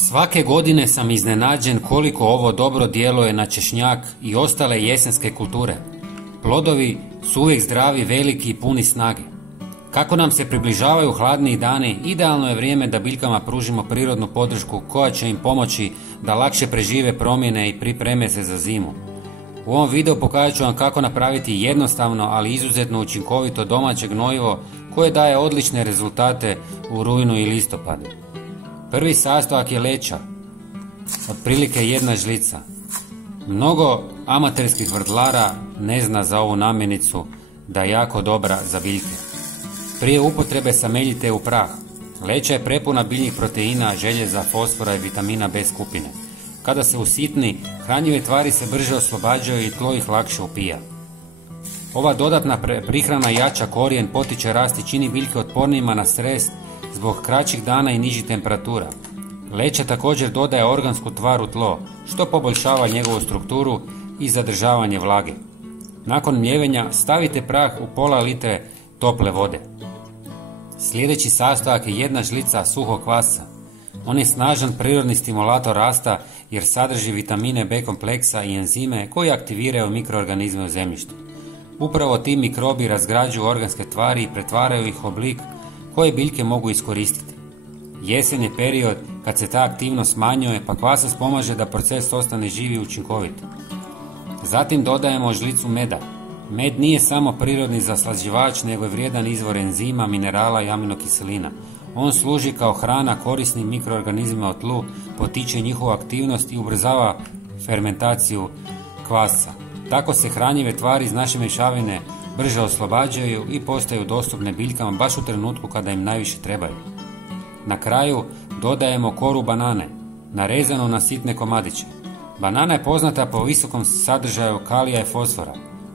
Svake godine sam iznenađen koliko ovo dobro djeluje na češnjak i ostale jesenske kulture. Plodovi su uvijek zdravi, veliki i puni snage. Kako nam se približavaju hladniji dani, idealno je vrijeme da biljkama pružimo prirodnu podršku koja će im pomoći da lakše prežive promjene i pripreme se za zimu. U ovom videu pokazat ću vam kako napraviti jednostavno, ali izuzetno učinkovito domaće gnojivo koje daje odlične rezultate u rujnu i listopadu. Prvi sastojak je leća, otprilike 1 žlica. Mnogo amaterskih vrtlara ne zna za ovu namirnicu da je jako dobra za biljke. Prije upotrebe sameljite u prah. Leća je prepuna biljnih proteina, željeza, fosfora i vitamina B skupine. Kada se usitni, hranjive tvari se brže oslobađaju i tlo ih lakše upija. Ova dodatna prihrana jača korijen, potiče rast i čini biljke otpornijima na stres zbog kraćih dana i nižih temperatura. Leća također dodaje organsku tvar u tlo, što poboljšava njegovu strukturu i zadržavanje vlage. Nakon mljevenja stavite prah u pola litre tople vode. Sljedeći sastojak je 1 žlica suhog kvasca. On je snažan prirodni stimulator rasta jer sadrži vitamine B kompleksa i enzime koji aktiviraju mikroorganizme u zemljištu. Upravo ti mikrobi razgrađuju organske tvari i pretvaraju ih u oblik koje biljke mogu iskoristiti. Jesen je period kad se ta aktivnost smanjuje, pa kvasac pomaže da proces ostane živ i učinkovit. Zatim dodajemo žlicu meda. Med nije samo prirodni zaslađivač, nego je vrijedan izvor enzima, minerala i aminokiselina. On služi kao hrana korisnim mikroorganizmima u tlu, potiče njihovu aktivnost i ubrzava fermentaciju kvasca. Tako se hranjive tvari iz naše mješavine brže oslobađaju i postaju dostupne biljkama baš u trenutku kada im najviše trebaju. Na kraju dodajemo koru banane, narezanu na sitne komadiće. Banana je poznata po visokom sadržaju kalija i fosfora,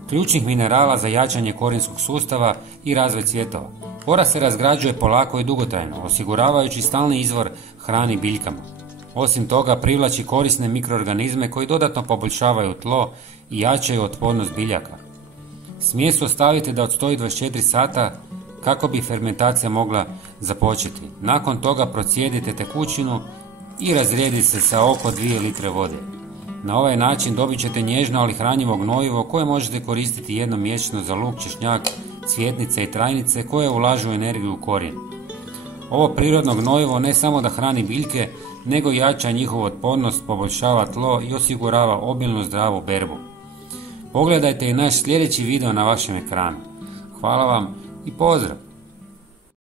ključnih minerala za jačanje korijenskog sustava i razvoj cvjetova. Kora se razgrađuje polako i dugotrajno, osiguravajući stalni izvor hrani biljkama. Osim toga privlači korisne mikroorganizme koji dodatno poboljšavaju tlo i jačaju otpornost biljaka. Smjes ostavite da odstoji 24 sata kako bi fermentacija mogla započeti. Nakon toga procijedite tekućinu i razrijedite se sa oko 2 litre vode. Na ovaj način dobit ćete nježno ali hranjivo gnojivo koje možete koristiti jednom mjesečno za luk, češnjak, cvjetnice i trajnice koje ulažu energiju u korijen. Ovo prirodno gnojivo ne samo da hrani biljke, nego jača njihovu otpornost, poboljšava tlo i osigurava obilnu zdravu berbu. Pogledajte i naš sljedeći video na vašem ekranu. Hvala vam i pozdrav!